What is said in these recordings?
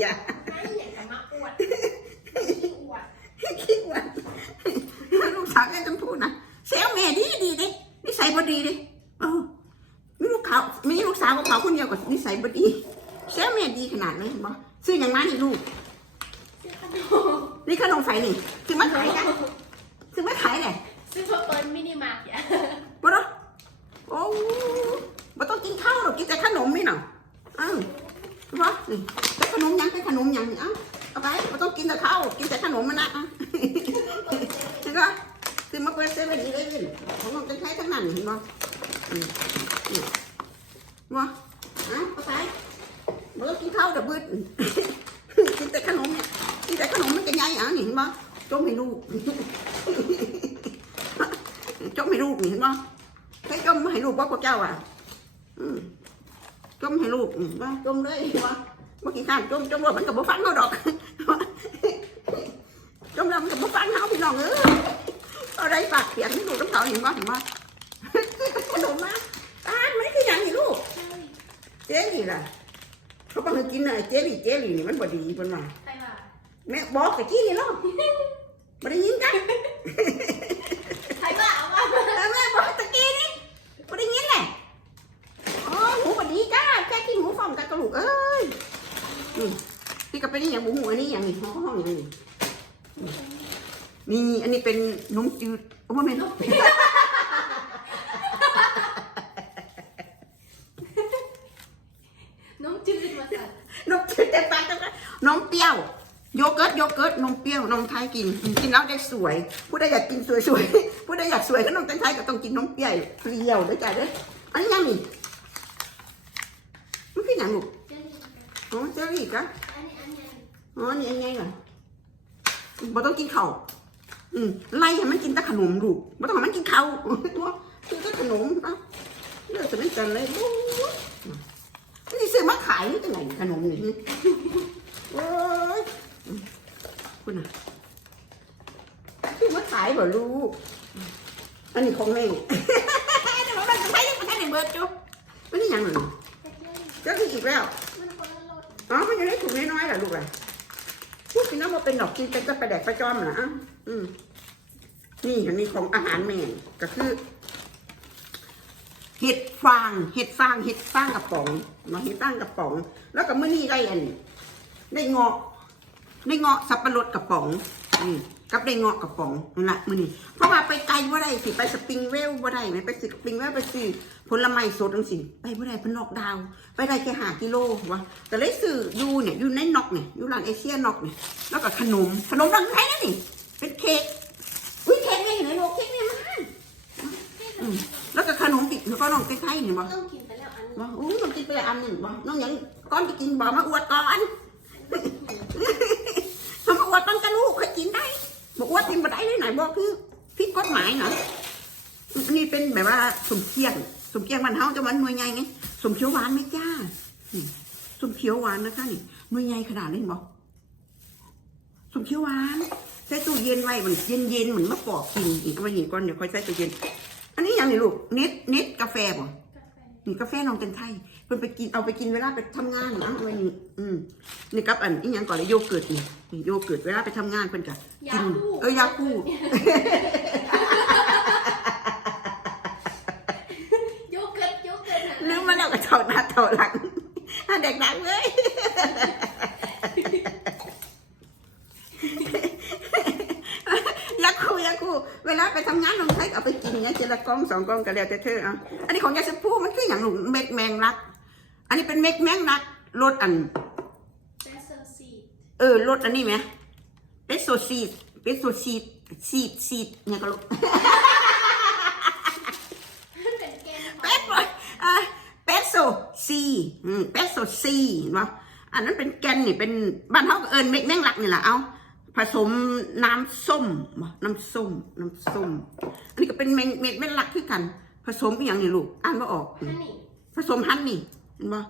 ใส่เสียไม่อยากจะมาอวดขี้อวดคิดว่าลูกสาวแกต้องพูดนะเซลแม่ดีดีดินิสัยบดีดิเออมีลูกเขามีลูกสาวของเขาคนเดียวกับนิสัยบดีเซลแม่ดีขนาดนี้เห็นบ่ซื้ออย่างมานี่ลูกซื้อขนมนี่ขนมไฟนี่ซื้อมาขายกันซื้อมาขายเลยซื้อเปิดมินิมาร์ทอะบ่เนาะโอ้บ่ต้องกินข้าวหรอกกินแต่ขนมนี่เนาะเอ้าบ่นี่แต่ขนมยังแต่ขนมยังนี่เอ้าเอาไปบ่ต้องกินแต่ข้าวกินแต่ขนมมันนะอะ เห็นปะคือมาเปิดเซเว่นอีเลฟเว่นของน้องจะใช้ทั้งนั้นเห็นปะอืมนี่บ่อะเอาไปบ่ต้องกินข้าวเดี๋ยวบืด กินแต่ขนมเนี่ยกินแต่ขนมมันจะใหญ่อะนี่เห็นปะ จมให้ลูกจมให้ลูกเห็นปะใช้จมให้ลูกว่าพวกเจ้าอะจมให้ลูกนี่ว่าจมเลยว่าเมื่อกี้ข้างจมจมว่ามันกับบ่ฟังเขาดอกจมแล้วมันกับบ่ฟังเขาพี่น้องเอออาได้ปากเสียงให้ลูกน้ำเขาเห็นว่าเห็นว่าขนมมาตาไม่คืออย่างนี้ลูกเจ๊นี่ล่ะเขาบอกให้กินน่ะเจ๊ลี่เจ๊ลี่นี่มันบ่ดีเพิ่นว่าใครว่าแม่บอกตะกี้นี่เนาะ บ่ได้ยินกันใครว่าเอาว่าเออแม่บอกตะกี้นี่บ่ได้ยินแหละอ๋อหมูบ่ดีจ้าแค่กินหมูฟอมกับกระลูกเอ้ยนี่นี่ก็เป็นนี่อย่างหมูหมูอันนี้อย่างนี้ห้องห้องอย่างนี้นี่อันนี้เป็นนมจืดโอ้ไม่นมน้องจืดมาสั่นนมจืดแต่ปากจังเลยนมเปรี้ยว โยเกิร์ตโยเกิร์ตนมเปรี้ยวนมไทยกิน กินแล้วได้สวย ผู้ใดอยากกินสวยๆผู้ใดอยากสวยก็นมไทยก็ต้องกินนมเปรี้ยวเปรี้ยวด้วยจ้ะเด้ออันนี้ยังนี่มันคืออย่างลูกเจ้านี่อ๋อเจอรี่กะอันนี้อันนี้อ๋อนี่อันไงเหรอบ่ต้องกินข้าวอืมไล่ให้มันกินแต่ขนมลูกบ่ต้องให้มันกินข้าวตัวคือแต่ขนมนะเลือกจะไม่กันเลยโอ้ยนี่ซื้อมาขายนี่จังไหนขนมนี่โอ้ย คุณน่ะซื้อมาขายบ่ลูกอันนี้ของแม่เดี๋ยวมันจะไปยังไม่ได้เบิดจุ๊บมันนี่ยังหนึ่งเจ้านี่เจ้าที่อีกแล้วมันคนละรสอ๋อมันอยู่ในถุงน้อยๆเหรอลูกอะพูดกินน้ำมาเป็นดอกกินเป็นก็ไปแดกไปจอมเหรออะอืมนี่อันนี้ของอาหารแม่ก็คือ เห็ดฟาง เห็ดฟาง เห็ดฟางกระป๋องมาเห็ดฟางกระป๋อง แล้วก็เมื่อนี้ได้อันได้เงาะ ได้เงาะสับปะรดกระป๋องอืมกับได้เงาะกระป๋องนั่นแหละมื่อนี้เพราะว่าไปไกลว่าได้สิไปสปริงเวลว่าได้ไหมไปสปริงเวลไปซื้อผลไม้สดจังสิไปว่าได้เพนนอกดาวน์ไปได้แค่หากิโลวะแต่เลยซื้อดูเนี่ยอยู่ในนอกเนี่ยอยู่ร้านเอเชียนอกเนี่ยแล้วก็ขนมขนมรังไทยนั่นนี่เป็นเค้กอุ้ยเค้กเนี่ยอยู่ในโลกเค้กเนี่ยมันอืมแล้วก็ขนมปิดแล้วก็น้องไทยๆเนี่ยบ่ต้องกินไปแล้วอันนี้บ่อู้น้องกินไปอันหนึ่งบ่น้องหยังก้อนจะกินบ่มาอวดก่อน ทำมาอวดต้นกระลูกเคยกินได้บอกอวดกินมาได้เลยไหนบอกคือผิดกฎหมายเนาะนี่เป็นแบบว่าสมเคียงสมเคียงมันเฮาจะมันหน่วยใหญ่ไงสมเขียวหวานไหมจ้าสมเขียวหวานนะคะนี่หน่วยใหญ่ขนาดนี้บอกสมเขียวหวานใส่ตู้เย็นไว้มันเย็นเย็นเหมือนมะกอกกินอีกว้นี่ก่อนเดี๋ยวค่อยใส่ตู้เย็น อันนี้อย่างนี้ลูกเน็ตเน็ตกาแฟบ่ก นี่กาแฟน้องเป็นไทยเพิ่นไปกินเอาไปกินเวลาไปทำงานนะเอาไว้นี่อืมนี่กับอันอีหยังก่อนเลยโยเกิร์ตนี่นี่โยเกิร์ตเวลาไปทำงานเพิ่นก็ยากินคู เอ้ยยาคูโยเกิร์ตโยเกิร์ตลืมมาแล้วก็เท่าหน้าเท่าหลังอะเด็กดังเลยยาคูยาคูเวลาไปทำงานน้ องไทยก็เอาไปกินเนี่ยทีละกล่องสองกล่องก็แล้วแต่เธอเอาอันนี้ของยาสพูมันคืออย่างหนูเม็ดแมงลัก อันนี้เป็นเม็ดแมงลักรสอันเบสเซอร์ซีเออรสอันนี้ไหมเป็ดโซซีดเป็ดโซซีดซีดซีดเนี่ยก็รู้มันเป็นแกงเป็ดเลยอ่าเป็ดโซซีอืมเป็ดโซซีเนปะอันนั้นเป็นแกนนี่เป็นบ้านเขาเอิญเม็ดแมงลักนี่แหละเอาผสมน้ำส้ม น้ำส้ม น้ำส้ม เป็นเม็ดเม็ดแมงลักคือกัน ผสมอหย่างนี่ลูกอ่านไม่ออก ฮันนี่ผสมฮันนี่เห็นปะ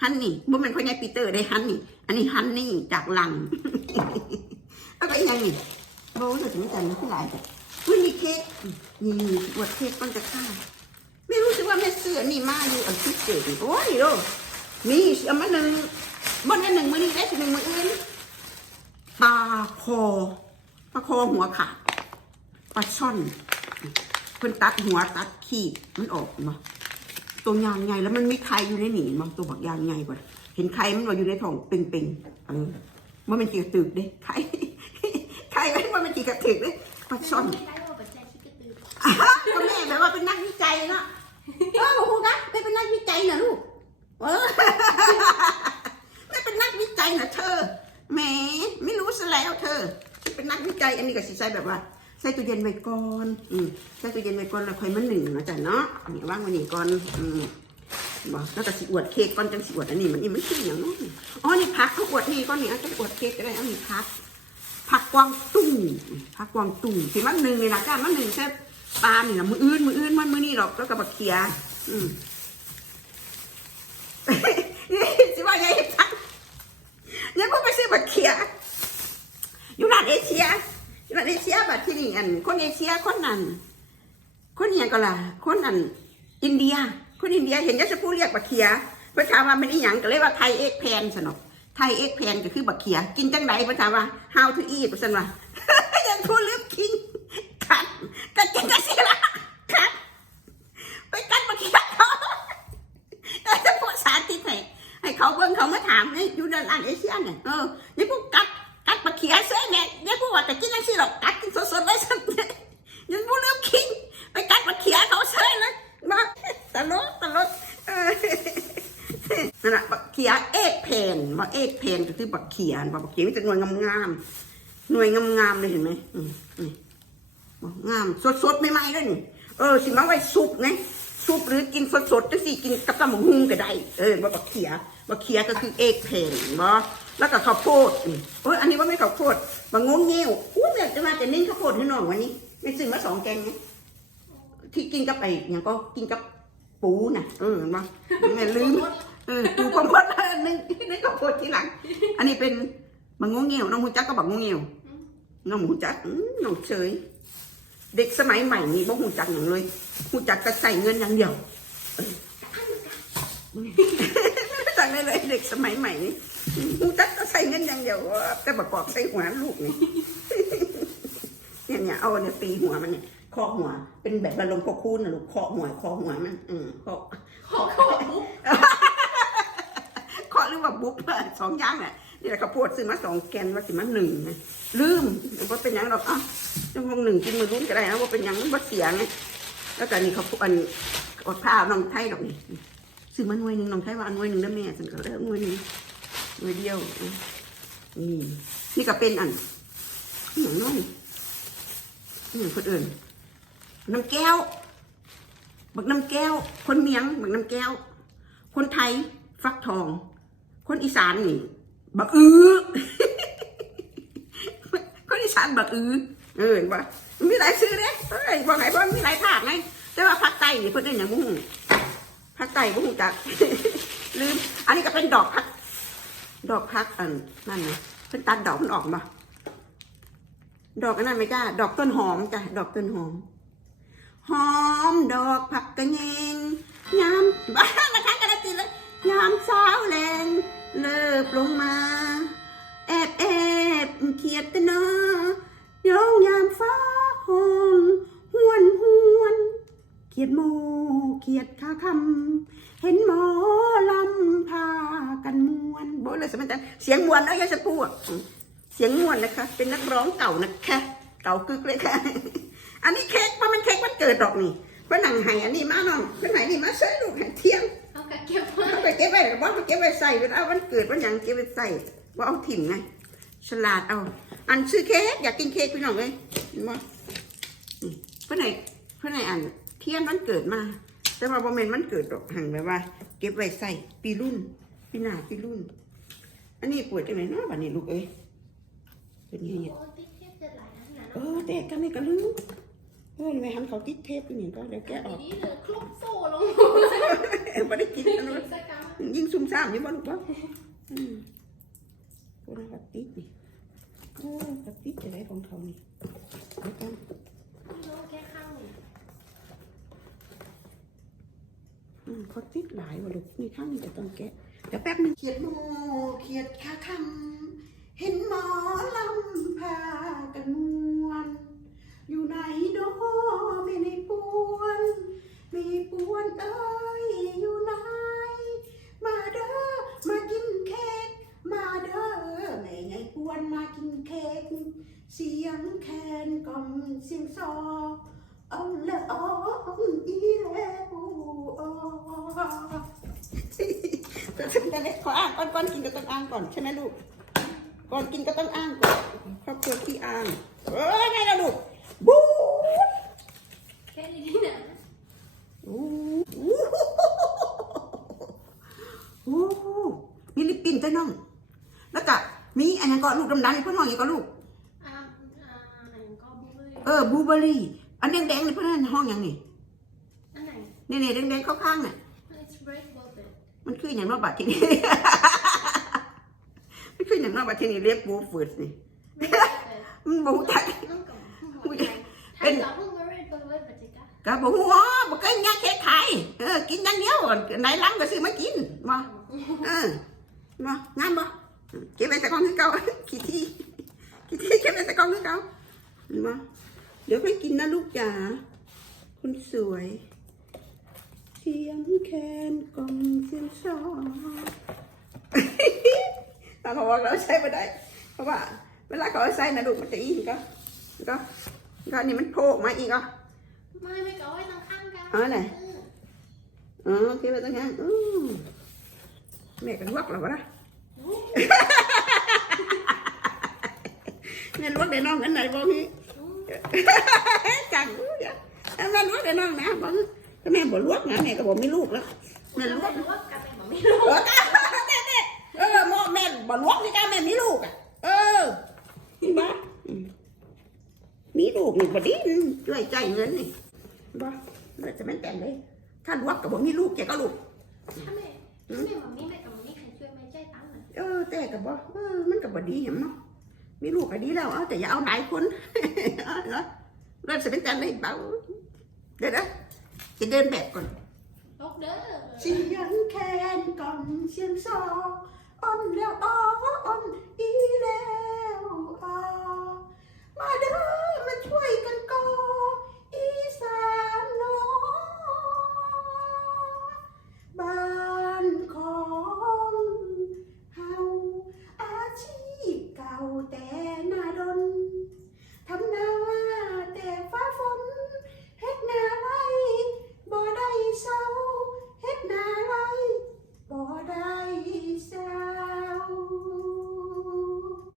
ฮันนี่บ่เป็นพ่อใหญ่ปีเตอร์ได้ฮันนี่ อันนี้ฮันนี่จากลัง แล้วก็อีกอย่างนี่โบว์เลยถึงจันทร์ที่หลายแบบไม่มีเค้กนี่อวดเค้กต้นจะข้าวไม่รู้สึกว่าแม่เสื้อนี่มาอยู่อันที่เจ็ดโอ้ยโลมีเอามาหนึ่งบนนั้นหนึ่งมือนี้ได้สิหนึ่งมืออื่นปลาคอปลาคอหัวขาดปลาช่อน เพิ่นตัดหัวตัดขี้มันออกมาตัวยางใหญ่แล้วมันมีไข่อยู่ในหนีมันตัวบักยางใหญ่กว่าเห็นไข่มันว่าอยู่ในท้องเป่งๆเออมันเป็นจีกระตึกเด้ไข่ไข่มันเป็นจีกระตึกเด้ปลาช่อนอ้าปัจจัยชิคกี้พายอะแม่แบบว่าเป็นนักวิจัยเนาะเออบอกคุณนะไม่เป็นนักวิจัยนะลูกเออไม่เป็นนักวิจัยนะเธอแหมไม่รู้ซะแล้วเธอฉันเป็นนักวิจัยอันนี้ก็สิใส่แบบว่า ส่ตู้เย็นไว้ก่อนอืมใส่ตู้เย็นไว้ก่อนแล้วค่อยมาหนึ่งนะจ๊ะเนาะนนี้ว่างไว้นี่ก่อนอืมบอกแล้วก็สิอวดเค้กก่อนจังสิอวดอันนี้มันนี่มันคืออย่างเนาะอ๋อนี่พักเขาอวดนี่ก่อนนี่อาจะอวดเค้กก็ได้อานี่พักผักกวางตุ้งผักกวางตุ้งที่มันหนึ่งเลยนะจ้ามันหนึ่งแค่ปลานี่นะมืออื่นมืออื่นมันมือนี่หรอกแล้วก็บักเขียอืมนี่สิว่าไงทักยังก็ไปซื้อบักเขียอยู่ร้านเอเชีย อยู่ร้านเอเชียบัดที่นี่อัน คนเอเชียคนนั้นคนเนียก็ล่ะคนอัน อินเดีย คนอินเดียเห็นยาสพูเรียกบักเขียเพื่อถามว่ามันอีหยังก็เลยว่าไทยเอ็กแพนสนอกไทยเอ็กแพนก็คือบักเขีย กินจังไดเพื่อถามว่า how to eat สนว่ายังพูดลืมกินกัดกัดกินจังสิละกัดไปกัดบักเขียเขาจะพูดสาธิตให้ให้เขาเบิ่งเขามาถามนี่อยู่ในร้านเอเชียเนี่ยเออนี่พวกกัดกัดบักเขียเส แต่กินจังสิหรอกกัดกินสดๆเลยสันยังพูดลืมกินไปกัดบักเขียเขาเส้นเลยมาตลกตลกเออนั่นแหละบักเขียเอกเพนว่าเอกเพนก็คือบักเขียบักเขียมันจะหน่วยงามๆหน่วยงามๆเลยเห็นไหมอืมนี่บอกงามสดๆใหม่ๆเลยนี่เออสิมาไว้ซุปไงซุปหรือกินสดๆจังสิกินกับตำบักหุ่งก็ได้เออบักเขีย บักเขียก็คือเอกเพนบ่แล้วก็ข้าวโพดนี่เอออันนี้ว่าไม่ข้าวโพดบางงงเงี้ยวอู้เนี่ยจะมาแต่นิ่งข้าวโพดให้น้องวันนี้ไม่ซื้อมาสองแกงไงที่กินกับไอ้อย่างก็กินกับปูน่ะเออเห็นบ่แม่ลืมเออปูพมพดนึงนึกก็พดทีหลัง อันนี้เป็นบังงงเงี้ยวน้องหูจักก็บังงงเงี้ยวน้องหูจักน้องเฉยเด็กสมัยใหม่นี่บ่หูจักอย่างเลยหูจักแต่ใส่เงินอย่างเดียว เออสั่งได้เลยเด็กสมัยใหม่นี่หูจักแต่ใส่เงินอย่างเดียวแต่ประกอบใส่หัวลูกนี่เนี่ยเนี่ยเอาเนี่ยตีหัวมันเนี่ยเคาะหัว เป็นแบบบอลลมพกคูนนะลูกเคาะหัวเคาะหัวมันอืมเคาะขอขอปุ๊บเคาะหรือว่าบุ๊บเออสองอย่างเนี่ยนี่แหละข้าวโพดซื้อมาสองแกนว่าสิมาหนึ่งไงลืมว่าเป็นหยังหรอกอะจังหวะหนึ่งกินมือรุ่นก็ได้นะว่าเป็นหยังว่าเสียไงแล้วก็นี่เขาวโพดอันอดผ้าน้องไทยดอกนี่ ซื้อมาหน่วยหนึ่งน้องไทยว่าอาหน่วยหนึ่งแล้วแม่ฉันก็เลยเอาหน่วยหนึ่งหน่วยเดียวนี่นี่ก็เป็นอันอหย่างน้อยอหย่างคนอื่นน้ำแก้ว บักน้ำแก้ว คนเมียง บักน้ำแก้ว คนไทย ฟักทอง คนอีสานนี่ บักอื้อคนอีสานบักอื้อเออเห็นปะมันมีหลายซื้อเด้เอ้ยบอกไงเพราะมันมีหลายภาคไงแต่ว่าภาคใต้นี่เพิ่นเอิ้นอย่างบุ้ง ภาคใต้บุ้งจัก ลืม อันนี้ก็เป็นดอกพัก ดอกพักอันนั่นนะเพิ่นตัดดอกมันออกมาดอกอันนั้นไม่จ้าดอกต้นหอมจ้ะดอกต้นหอม หอมดอกผักกระเยงยามบ้านละครกันละติเลยยามเช้าแรงเลิบลงมา แอบแอบเขียดตะนอยองยามฟ้าหองหวนหวนเขียดโม เขียดขาคำเห็นหมอลำพากันมวนบอกเลยสมัยนั้นเสียงมวนแล้วยาจะพูดเสียงมวนนะคะ เป็นนักร้องเก่านะคะเก่ากึกเลยค่ะ อันนี้เค้กเพราะมันเค้กวันเกิดดอกนี่เพื่อนหนังไห้อันนี้มาน้องเพื่อนไหนนี่มาใส่ลูกไห้เที่ยงเอากระเก็บไว้เอาไปเก็บไว้หรือว่าไปเก็บไว้ใส่เป็นเอาวันเกิดวันหยังเก็บไว้ใส่ว่าเอาถิ่มไงฉลาดเอา อันซื้อเค้กอยากกินเค้กพี่น้องเลยเห็นบ่นี่เพื่อนไหนเพื่อนไหนอันเทียนวันเกิดมา แต่ว่าบ่แม่นวันเกิดดอกหังแบบว่า เก็บไว้ใส่ปีรุ่นปีหน้าปีรุ่น อันนี้ปวดจังไหนเนาะบัดนี้ลูกเอ้ยเป็นไงเนี่ยโอ้ติ๊กเทปจะหลายนัดหนาเออแต่กันนี่ก็ลืมเออไม่หันเขาติดเทปไปนี่ก็เดี๋ยวแกะออกดีๆเลยคลุกโซ่ลงเออไม่ได้กินอันนั้นสักกรรมยิ่งซุ่มซ่ามยิ่งบ่ลูกบ่อืมพวกนั้นก็ติดนี่โอ้อกระติกจะได้ของเขานี่เดี๋ยวกัน พี่น้องแค่ข้างหนึ่ง อืมเขาติดหลายว่ะลูกมีข้างนี้จะต้องแกะเดี๋ยวแป๊บหนึงเขียดหมูเขียดขาคำเห็นหมอลำพากันมวน อยู่ไหนโนไม่ในปวนไม่ปวนเอ้ยอยู่ไหน มาเด้อมากินเค้กมาเด้อแม่ใหญ่ปวนมากินเค้กเสียงแคนกล่อมเสียงซออ่อนและอ่ออีแล้ว อ่อนจะทำยังไงขออ่างก่อนก่อนกินก็ต้องอ่างก่อนใช่ไหมลูก ก่อนกินก็ต้องอ่างก่อนครอบครัวที่อ่าง เอ้ยไงล่ะลูก บู๊แค่นี้นะอู้หูอู้หูมีลิปปิ้นจ้ะน้อง แล้วก็มีอันนั้นก็ลูกดำๆนี่เพื่อนห้องอย่างก็ลูก อ่าอ่าอันนก็บุ้ยเออ บลูเบอร์รี่ อันแดงๆนี่เพื่อนห้องอย่างนี่อั นไหนนี่นี่แดงๆข้างๆน่ะ it's red velvet มันคืออย่างว่าบัตรที่นี่มันคืออย่างว่าบัตรที่นี่เรียกบูฟืดนี่ red velvet มันบูไทยน้องกับหัวใจถ้าเราเพิ่งมา red velvet ปัจจิกะก็บอกว่าบอกก็ยังแค่ขายเออกินอย่างเดียวไหนล้ำก็ซื้อมากินมาเออมางามบ่เก็บไว้แต่กองคือเก่าขี้ที่ขี้ที่เก็บไว้แต่กองคือเก่าเห็นบ่เดี๋ยวไปกินนะลูกจ๋าคุณสวยเสียงแคนกล่อมเสียงซอตาเขาบอกเราใช้ไม่ได้ เพราะว่า เวลาเขาเอาใส่นะลูกมันจะอีกก็ก็ก็อันนี่มันโผล่ออกมาอีกอะไม่ไม่ก็ไว้ตั้งข้างกันเอาไหนอ๋อเก็บไว้ตรงนั้นอือแม่ก็ลวกแล้ววะนะแม่ลวกได้น้องกันไหนบอกพี่จังรู้จ้ะแม่ลวกได้น้องนะบอกถ้า แม่บอกลวกนะแม่ก็บอกไม่ลูกแล้วแม่ลวกรู้ว่ากันเป็นแบบไม่รู้เออแม่แม่เออหมอแม่บอกลวกนี่ก้าแม่มีลูกอะเออบ้ามีลูกนี่พอดีด้วยใจเงินนี่บ้าเราจะไม่แต่งเลยถ้าลวกกับบอกมีลูกแกก็ลูกถ้าแม่ถ้าแม่แบบนี้แม่กับแบบนี้ใครช่วยแม่ใจตั้งอะเออแต่กับบ่เออมันกับบ่ดีเห็นเนาะมีลูกก็ดีแล้วเอาแต่อย่าเอาหลายคนเอาเนาะเริ่มจะเป็นแต่เลยเบาเดี๋ยวนะ จะเดินแบบก่อนลกเด้อเสียงแคนกล่อมเสียงซออ่อนแล้วอ้ออ่อนอีแล้วอ้อมาเด้อ